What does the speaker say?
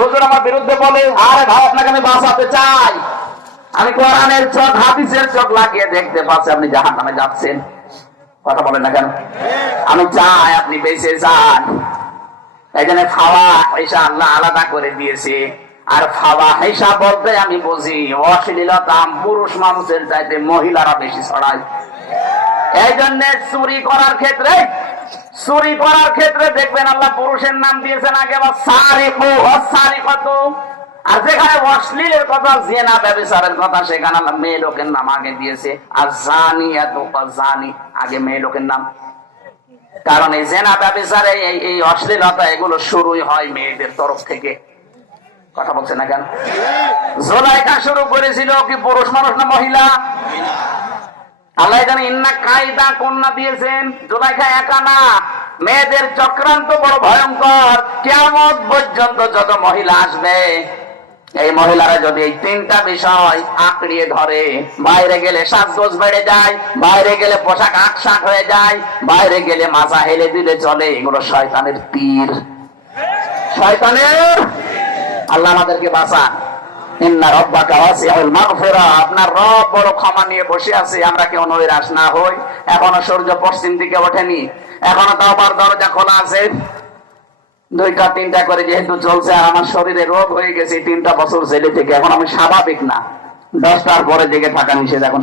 হুজুর আমার বিরুদ্ধে বলে, আরে ভাই আপনাকে আমি বাঁচাতে চাই, আমি কোরআনের চোখ হাদিসের চোখ লাগিয়ে দেখতে পাচ্ছি আপনি জাহান্নামে যাচ্ছেন। কথা বলেন না কেন? আমি চাই আপনি বেঁচে যান। এই জন্য খাওয়া পয়সা আল্লাহ আলাদা করে দিয়েছে। আর খাওয়া হিসাব বলতে আমি বুঝি অশ্লীলতা পুরুষ মানুষের চাইতে মহিলারা বেশি ছড়ায়। এই জন্য চুরি করার ক্ষেত্রে দেখবেন আল্লাহ পুরুষের নাম দিয়েছেন আগে, বা সারিকু ওয়াসারিকাতু। আর যেখানে অশ্লীলের কথা, জিনা ব্যভিচারের কথা, সেখানে আল্লাহ মেয়ে লোকের নাম আগে দিয়েছে। আর জানিয়াতু ওয়াজানি আগে মেয়ে লোকের নাম। কারণ এই জিনা ব্যভিচারে এই অশ্লীলতা এগুলো শুরুই হয় মেয়েদের তরফ থেকে। কথা বলছে না কেন? জুলাইখা শুরু করেছিল কি পুরুষ মানুষ না মহিলা? আল্লাহ এখানে ইন্না কায়দা কন্যা দিয়েছেন। জুলাইখা একা না, মেয়েদের চক্রান্ত বড় ভয়ঙ্কর। কিয়ামত পর্যন্ত যত মহিলা আসবে, এই মহিলারা যদি এই তিনটা বিষয় আঁকড়িয়ে ধরে, বাইরে গেলে সাজগোজ বেড়ে যায়, বাইরে গেলে পোশাক আকশাক হয়ে যায়, বাইরে গেলে মাথা হেলে দিলে চলে, এগুলো শয়তানের তীর, শয়তানের। আল্লাহ আমাদেরকে বাঁচান। ইন্না রাব্বাকা ওয়াসিউল মাগফিরা, আপনার রব বড় ক্ষমা নিয়ে বসে আছে। আমরা কেউ নৈরাশ না হই। এখনো সূর্য পশ্চিম দিকে ওঠেনি, এখনো তওবার দরজা খোলা আছে। 2টা 3টা করে যেহেতু চলছে, আর আমার শরীরে রোগ হয়ে গেছে 3টা বছর জেলে থেকে, এখন আমি স্বাভাবিক না। 10টার পরে জেগে থাকা নিষেধ। এখন